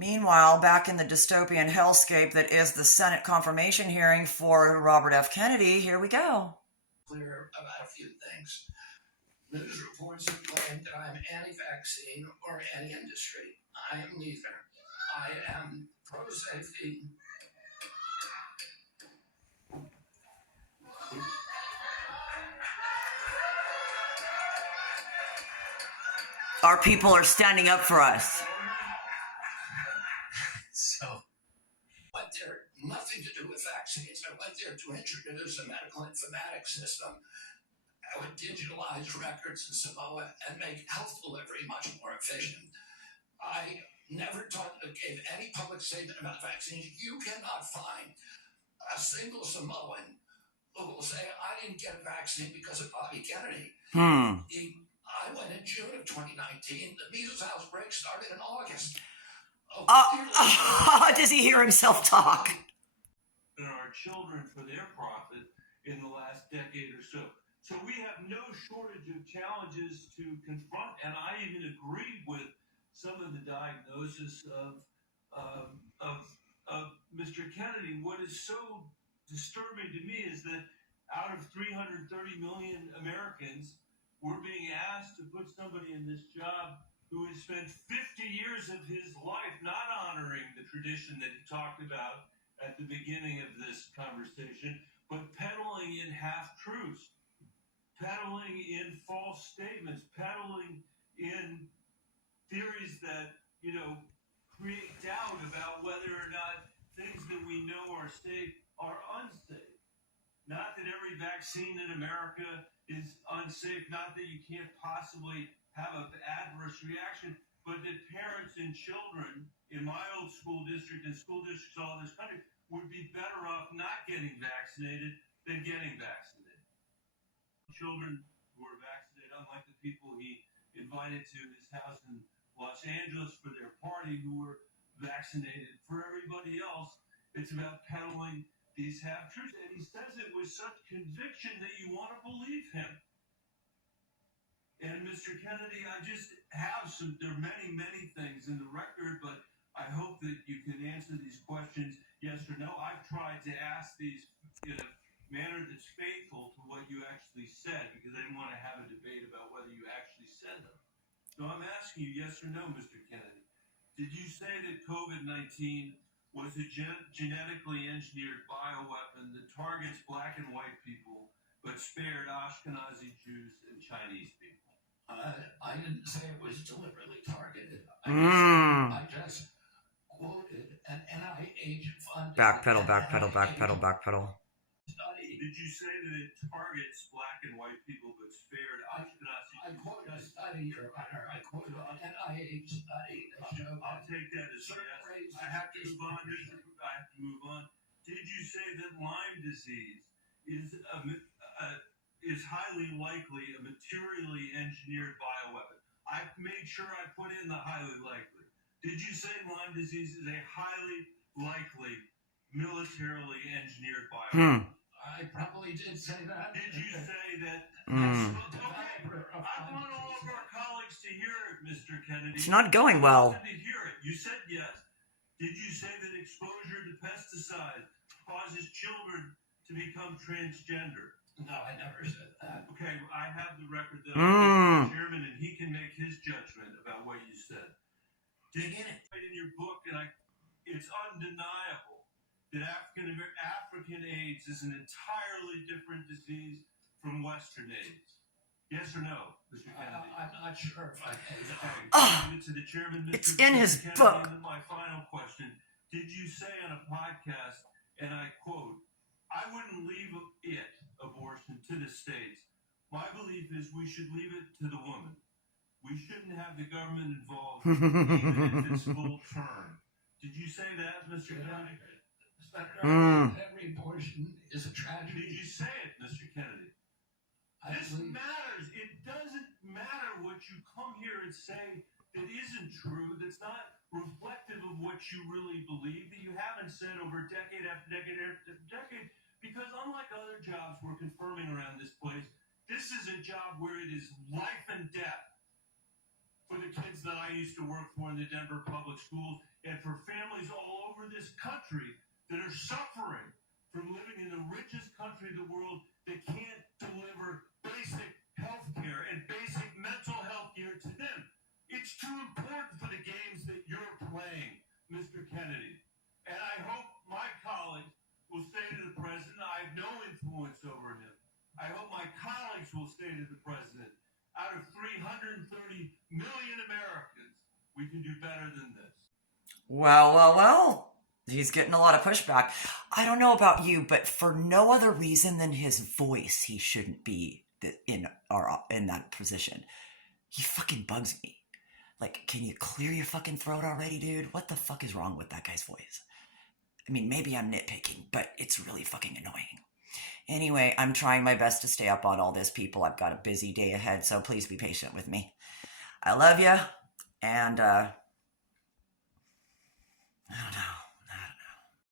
Meanwhile, back in the dystopian hellscape that is the Senate confirmation hearing for Robert F. Kennedy, here we go. Clear about a few things. News reports have claimed that I'm anti-vaccine or anti-industry. I am neither. I am pro-safety. Our people are standing up for us. So, I went there, nothing to do with vaccines. I went there to introduce a medical informatics system that would digitalize records in Samoa and make health delivery much more efficient. I never gave any public statement about vaccines. You cannot find a single Samoan who will say, I didn't get a vaccine because of Bobby Kennedy. I went in June of 2019. The measles outbreak started in August. Does he hear himself talk? And our children for their profit in the last decade or so. So we have no shortage of challenges to confront, and I even agree with some of the diagnosis of Mr. Kennedy. What is so disturbing to me is that out of 330 million Americans, we're being asked to put somebody in this job who has spent 50 years of his life not honoring the tradition that he talked about at the beginning of this conversation, but peddling in half-truths, peddling in false statements, peddling in theories that, create doubt about whether or not things that we know are safe are unsafe. Not that every vaccine in America is unsafe, not that you can't possibly have an adverse reaction, but that parents and children in my old school district and school districts all over this country would be better off not getting vaccinated than getting vaccinated. Children who are vaccinated, unlike the people he invited to his house in Los Angeles for their party who were vaccinated. For everybody else, it's about peddling these half-truths. And he says it with such conviction that you want to believe him. And Mr. Kennedy, I just have there are many, many things in the record, but I hope that you can answer these questions yes or no. I've tried to ask these in a manner that's faithful to what you actually said, because I didn't want to have a debate about whether you actually said them. So I'm asking you yes or no, Mr. Kennedy. Did you say that COVID-19 was a genetically engineered bioweapon that targets black and white people, but spared Ashkenazi Jews and Chinese people? I didn't say it was deliberately targeted. I just quoted an NIH-funded... Backpedal. Did you say that it targets black and white people but spared Ashkenazi? I quoted a study, Your Honor. I quoted an NIH study that showed... I'll take that as yes. I have to move on. Did you say that Lyme disease is highly likely a materially engineered bioweapon? I made sure I put in the highly likely. Did you say Lyme disease is a highly likely militarily engineered bioweapon? I probably did say that. Did you say that? Okay. I want all of our colleagues to hear it, Mr. Kennedy. It's not going well. I wanted to hear it. You said yes. Did you say that exposure to pesticides causes children to become transgender? No, I never said that. Okay, I have the record that I'm the chairman, and he can make his judgment about what you said. Did you write in your book, and it's undeniable that African AIDS is an entirely different disease from Western AIDS? Yes or no, Mr. Kennedy? I'm not sure if I can. To the chairman, Mr. It's in his Kennedy, book. And then my final question. Did you say on a podcast, and I quote, I wouldn't leave abortion to the states. My belief is we should leave it to the woman. We shouldn't have the government involved even if it's full term. Did you say that, Mr. Kennedy? Every abortion is a tragedy. Did you say it, Mr. Kennedy? This matters. It doesn't matter what you come here and say that isn't true, that's not reflective of what you really believe, that you haven't said over decade after decade after decade, because unlike other jobs we're confirming around this place, this is a job where it is life and death. For the kids that I used to work for in the Denver public schools, and for families all over this country that are suffering from living in the richest country in the world that can't deliver basic health care and basic mental health care to them. It's too important for the games that you're playing, Mr. Kennedy. And I hope my colleagues will say to the president, I have no influence over him. I hope my colleagues will say to the president, out of 330 million Americans, we can do better than this. Well. He's getting a lot of pushback. I don't know about you, but for no other reason than his voice, he shouldn't be in that position. He fucking bugs me. Like, can you clear your fucking throat already, dude? What the fuck is wrong with that guy's voice? I mean, maybe I'm nitpicking, but it's really fucking annoying. Anyway, I'm trying my best to stay up on all this, people. I've got a busy day ahead, so please be patient with me. I love you, and